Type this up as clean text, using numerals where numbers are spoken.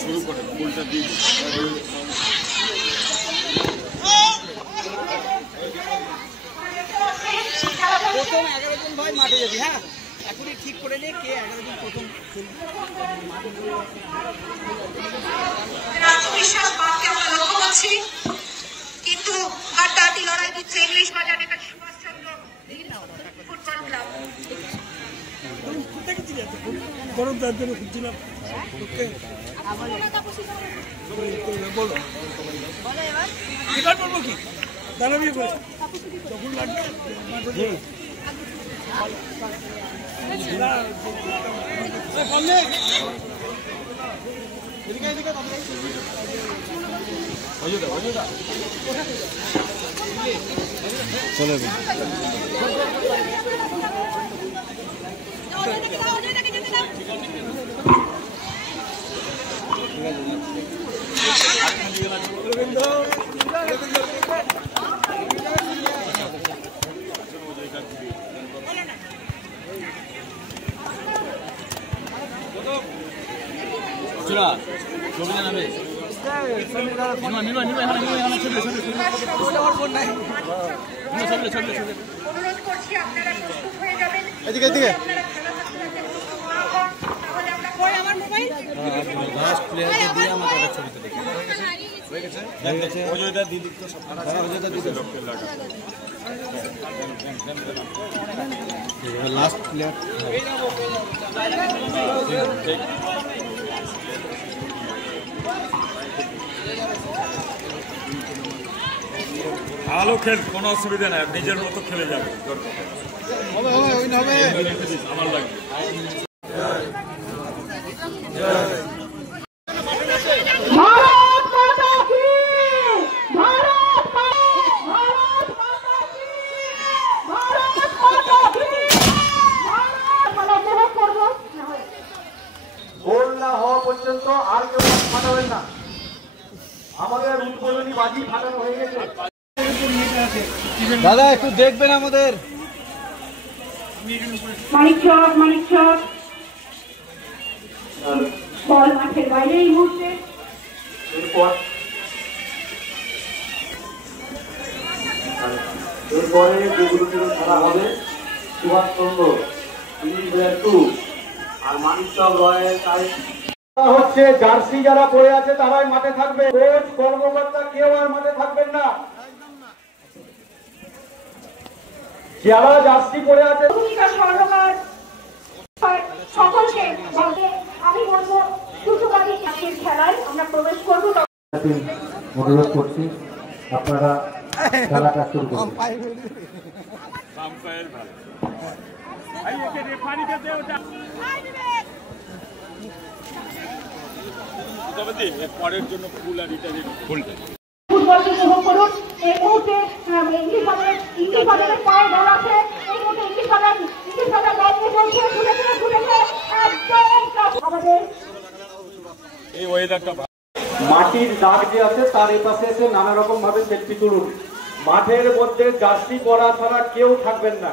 শুরু করে ফুলটা দিয়ে প্রথম 11 জন ভাই মাঠে যাবি। হ্যাঁ, এখনই ঠিক করে নে কে 11 জন প্রথম আত্মবিশ্বাস বাড়তে আমরা লক্ষ্য করছি, কিন্তু হাড্ডাহাড্ডি লড়াই দিচ্ছে ইংলিশ বাজার নেতা সুভাষচন্দ্র ফুটবল ক্লাব। গরম তার জন্য খুঁজছিলাম বলো এবার বলবো কি দাঁড়াবি করে তখন লাগবে চলে অনুরোধ করছি আপনারা প্রস্তুত হয়ে যাবেন। এদিকে এদিকে লাস্ট প্লেয়ারকে দিয়ে আমাকে একটা ছবিতে দেখি হয়ে গেছে অজয়দা দিদি তো সব অজয়দা দিদি লাস্ট প্লেয়ার ভালো খেল, কোনো অসুবিধা নাই, নিজের মতো খেলে যাবে, আমার লাগবে। গোল না হওয়া পর্যন্ত আর কেউ ফাটাবেন না। আমাদের উদ্বোধনী বাজি ফাটানো হয়ে গেছে। দাদা একটু দেখবেন আমাদের মানিকচক বল মাঠের বাইরে এই মুহূর্তে। এরপরে যেগুলো খেলা হবে সুভাষচন্দ্র আর মানিকচক রয়ের হচ্ছে জার্সি যারা পড়ে আছে তারাই মাঠে থাকবে, কোচ কর্মকর্তা কেউ আর মাঠে থাকবেন না। যারা জার্সি পড়ে আছে সকলকে আমি বলবো দ্রুতগামী খেলায় আমরা প্রবেশ করবো। অনুরোধ করছি আপনারা খেলাটা শুরু করুন। পরের জন্য ফুল আর এটা ফুলটা ফুটবলকে উপভোগ করুন। এই মুহূর্তে ইংলিশ বাজারের পায়ে বল আছে। এই মুহূর্তে ইংলিশ বাজার বল নিয়ে চলছে, ঘুরেছে একদম আমাদের এই ওয়েদারটা। মাটির দাগ যে আছে তার এপাশে এসে নানা রকম ভাবে সেলফি তুলুন। মাঠের মধ্যে জার্সি পরা ছাড়া কেউ থাকবেন না।